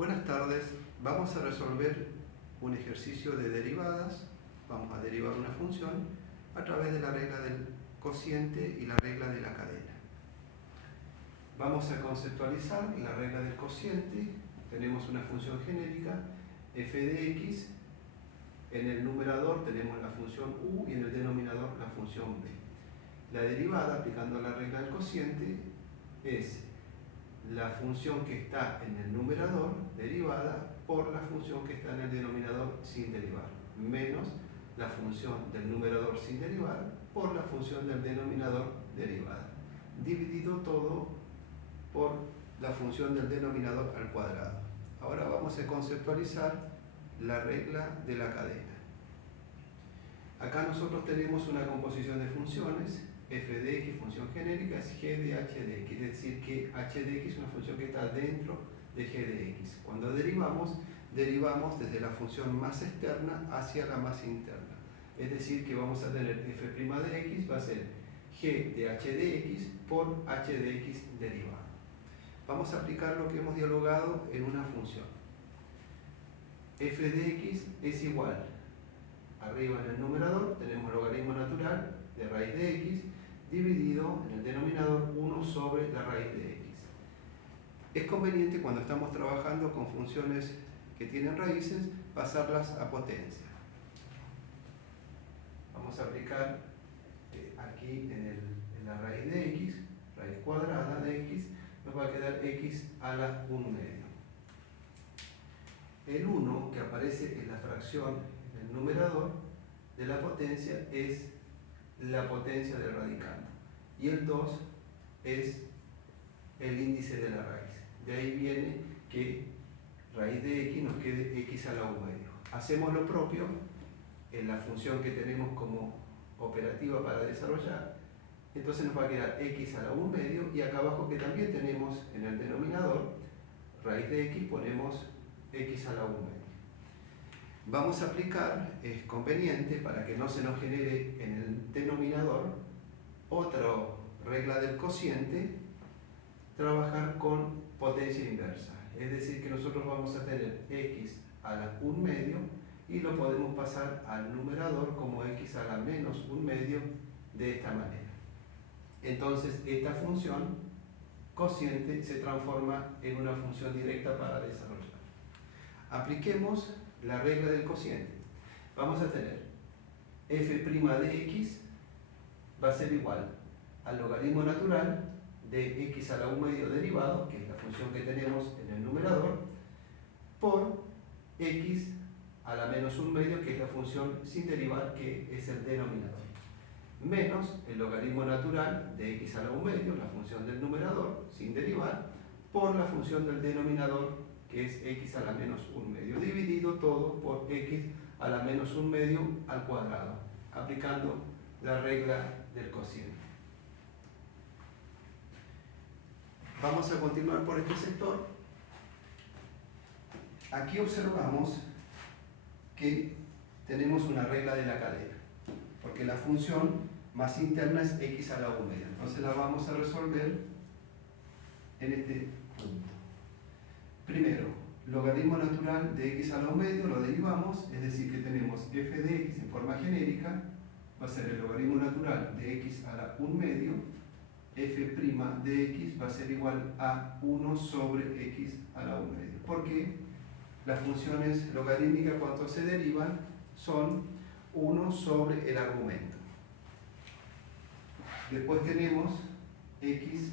Buenas tardes, vamos a resolver un ejercicio de derivadas. Vamos a derivar una función a través de la regla del cociente y la regla de la cadena. Vamos a conceptualizar la regla del cociente. Tenemos una función genérica f de x. En el numerador tenemos la función u y en el denominador la función b. La derivada, aplicando la regla del cociente, es la función que está en el numerador derivada por la función que está en el denominador sin derivar, menos la función del numerador sin derivar por la función del denominador derivada, dividido todo por la función del denominador al cuadrado. Ahora vamos a conceptualizar la regla de la cadena. Acá nosotros tenemos una composición de funciones. F de x, función genérica, es g de h de x, es decir, que h de x es una función que está dentro de g de x. Cuando derivamos desde la función más externa hacia la más interna. Es decir, que vamos a tener f' de x va a ser g de h de x por h de x derivado. Vamos a aplicar lo que hemos dialogado en una función. F de x es igual, arriba en el numerador tenemos logaritmo natural de raíz de x, dividido en el denominador 1 sobre la raíz de x. Es conveniente cuando estamos trabajando con funciones que tienen raíces, pasarlas a potencia. Vamos a aplicar aquí en la raíz de x, raíz cuadrada de x, nos va a quedar x a la 1 medio. El 1 que aparece en la fracción en el numerador de la potencia es la potencia del radicando y el 2 es el índice de la raíz. De ahí viene que raíz de x nos quede x a la 1 medio. Hacemos lo propio en la función que tenemos como operativa para desarrollar, entonces nos va a quedar x a la 1 medio y acá abajo que también tenemos en el denominador raíz de x ponemos x a la 1 medio. Vamos a aplicar, es conveniente para que no se nos genere en el denominador otra regla del cociente, trabajar con potencia inversa. Es decir, que nosotros vamos a tener x a la 1 medio y lo podemos pasar al numerador como x a la menos 1 medio de esta manera. Entonces, esta función cociente se transforma en una función directa para desarrollar. Apliquemos la regla del cociente. Vamos a tener f' de x va a ser igual al logaritmo natural de x a la 1 medio derivado, que es la función que tenemos en el numerador, por x a la menos 1 medio, que es la función sin derivar, que es el denominador, menos el logaritmo natural de x a la 1 medio, la función del numerador sin derivar, por la función del denominador, que es x a la menos 1 medio, dividido todo por x a la menos 1 medio al cuadrado, aplicando la regla del cociente. Vamos a continuar por este sector. Aquí observamos que tenemos una regla de la cadena, porque la función más interna es x a la 1 medio. Entonces la vamos a resolver en este punto. Primero, logaritmo natural de x a la 1 medio lo derivamos, es decir, que tenemos f de x en forma genérica, va a ser el logaritmo natural de x a la 1 medio, f' de x va a ser igual a 1 sobre x a la 1 medio. Porque las funciones logarítmicas cuando se derivan son 1 sobre el argumento. Después tenemos x,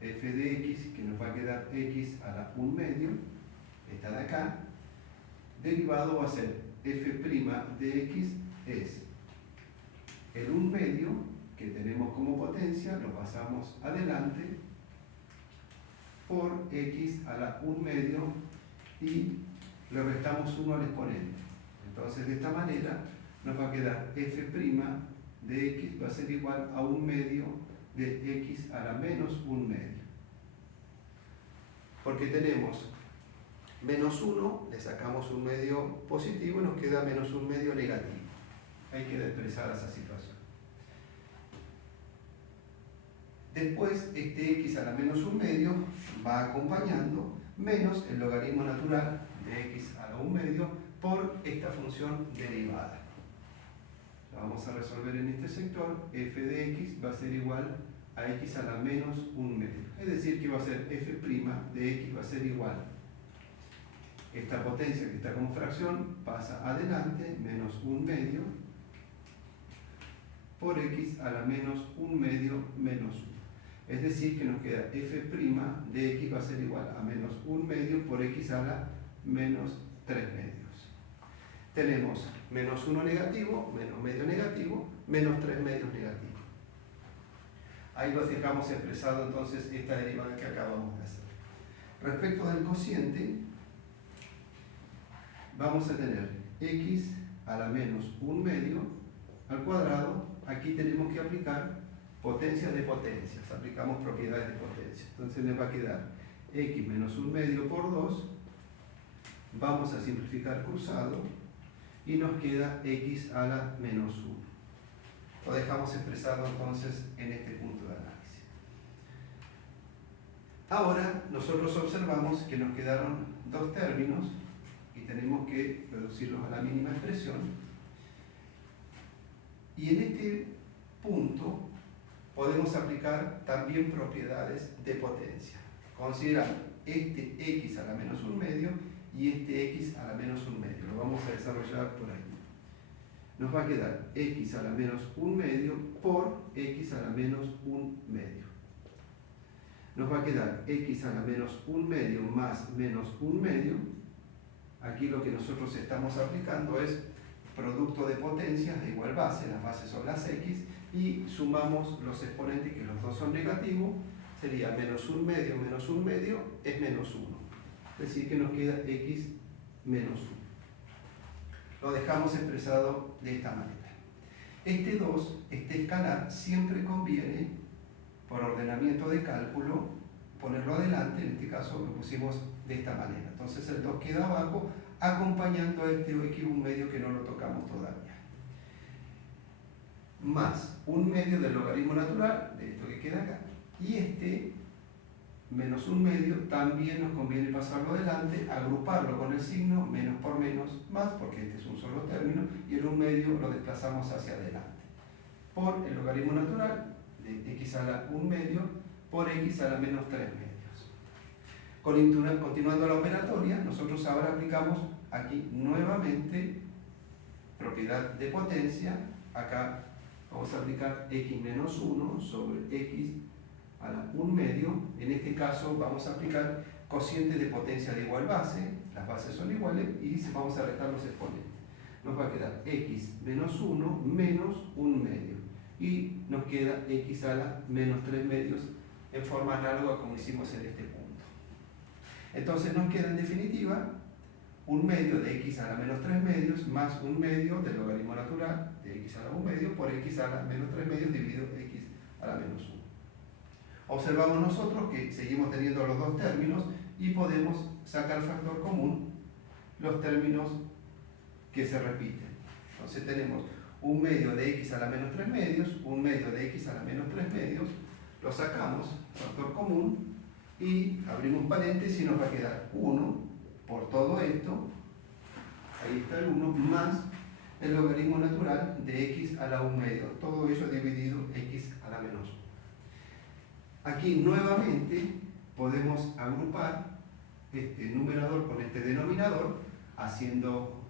f de x, que nos va a quedar x a la 1 medio, esta de acá, derivado va a ser f' de x es el 1 medio que tenemos como potencia, lo pasamos adelante por x a la 1 medio y le restamos 1 al exponente. Entonces de esta manera nos va a quedar f' de x va a ser igual a 1 medio de x a la menos 1 medio. Porque tenemos menos 1, le sacamos 1 medio positivo y nos queda menos 1 medio negativo. Hay que expresar esa situación. Después, este x a la menos 1 medio va acompañando menos el logaritmo natural de x a la 1 medio por esta función derivada. La vamos a resolver en este sector. F de x va a ser igual a x a la menos 1 medio. Es decir, que va a ser f' de x va a ser igual. Esta potencia que está como fracción pasa adelante, menos 1 medio por x a la menos 1 medio menos 1. Es decir, que nos queda f' de x va a ser igual a menos 1 medio por x a la menos 3 medios. Tenemos menos 1 negativo, menos medio negativo, menos 3 medios negativo. Ahí lo dejamos expresado entonces esta derivada que acabamos de hacer. Respecto del cociente, vamos a tener x a la menos 1 medio al cuadrado. Aquí tenemos que aplicar potencias de potencias, aplicamos propiedades de potencia. Entonces nos va a quedar x menos 1 medio por 2, vamos a simplificar cruzado y nos queda x a la menos 1. Lo dejamos expresado entonces en este punto de análisis. Ahora nosotros observamos que nos quedaron dos términos y tenemos que reducirlos a la mínima expresión. Y en este punto podemos aplicar también propiedades de potencia. Considerar este x a la menos 1 medio y este x a la menos 1 medio. Lo vamos a desarrollar por ahí. Nos va a quedar x a la menos 1 medio por x a la menos 1 medio. Nos va a quedar x a la menos 1 medio más menos 1 medio. Aquí lo que nosotros estamos aplicando es producto de potencias de igual base, las bases son las x, y sumamos los exponentes, que los dos son negativos, sería menos 1 medio es menos 1. Es decir, que nos queda x menos 1. Lo dejamos expresado de esta manera. Este 2, este escalar, siempre conviene, por ordenamiento de cálculo, ponerlo adelante. En este caso lo pusimos de esta manera. Entonces el 2 queda abajo, acompañando a este x1 medio que no lo tocamos todavía. Más 1 medio del logaritmo natural, de esto que queda acá. Y este menos 1 medio también nos conviene pasarlo adelante, agruparlo con el signo menos por menos más, porque este es un solo término, y el 1 medio lo desplazamos hacia adelante. Por el logaritmo natural de x a la 1 medio por x a la menos 3 medios. Continuando la operatoria, nosotros ahora aplicamos aquí nuevamente propiedad de potencia. Acá vamos a aplicar x menos 1 sobre x a la 1 medio. En este caso vamos a aplicar cociente de potencia de igual base, las bases son iguales, y vamos a restar los exponentes. Nos va a quedar x menos 1 menos 1 medio, y nos queda x a la menos 3 medios en forma análoga como hicimos en este punto. Entonces nos queda en definitiva 1 medio de x a la menos 3 medios más 1 medio del logaritmo natural de x a la 1 medio por x a la menos 3 medios dividido x a la menos 1. Observamos nosotros que seguimos teniendo los dos términos y podemos sacar factor común los términos que se repiten. Entonces tenemos 1 medio de x a la menos 3 medios, 1 medio de x a la menos 3 medios, lo sacamos, factor común, y abrimos paréntesis y nos va a quedar 1 por todo esto, ahí está el 1, más el logaritmo natural de x a la 1 medio, todo eso dividido x a la menos 1. Aquí nuevamente podemos agrupar este numerador con este denominador, haciendo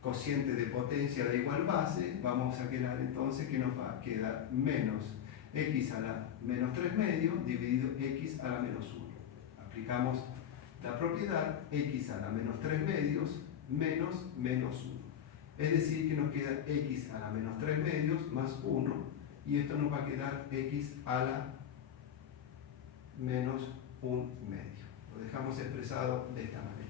cociente de potencia de igual base. Vamos a quedar entonces que nos va a quedar menos x a la menos 3 medios dividido x a la menos 1. Aplicamos la propiedad x a la menos 3 medios menos menos 1. Es decir, que nos queda x a la menos 3 medios más 1, y esto nos va a quedar x a la menos 1 medio. Lo dejamos expresado de esta manera.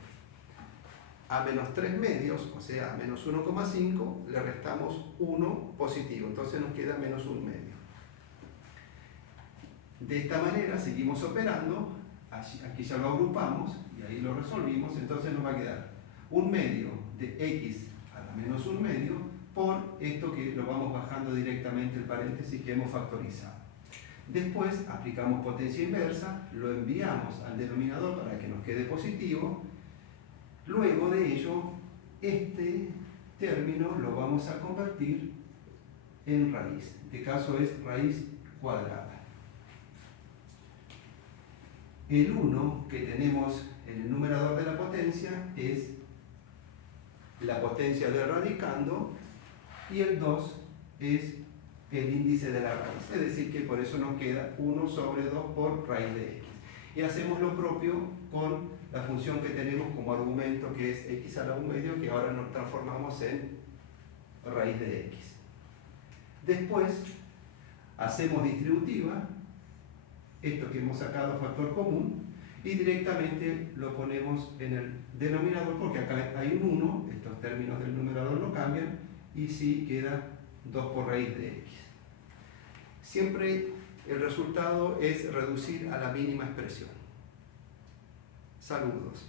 A menos 3 medios, o sea, a menos 1,5, le restamos 1 positivo, entonces nos queda menos 1 medio. De esta manera seguimos operando, aquí ya lo agrupamos y ahí lo resolvimos, entonces nos va a quedar 1 medio de x a la menos 1 medio por esto que lo vamos bajando directamente el paréntesis que hemos factorizado. Después aplicamos potencia inversa, lo enviamos al denominador para que nos quede positivo. Luego de ello, este término lo vamos a convertir en raíz. En este caso es raíz cuadrada. El 1 que tenemos en el numerador de la potencia es la potencia del radicando y el 2 es el índice de la raíz. Es decir, que por eso nos queda 1 sobre 2 por raíz de x. Y hacemos lo propio con la función que tenemos como argumento, que es x a la 1 medio, que ahora nos transformamos en raíz de x. Después hacemos distributiva, esto que hemos sacado factor común, y directamente lo ponemos en el denominador, porque acá hay un 1, estos términos del numerador no cambian, y sí queda 2 por raíz de x. Siempre el resultado es reducir a la mínima expresión. Saludos.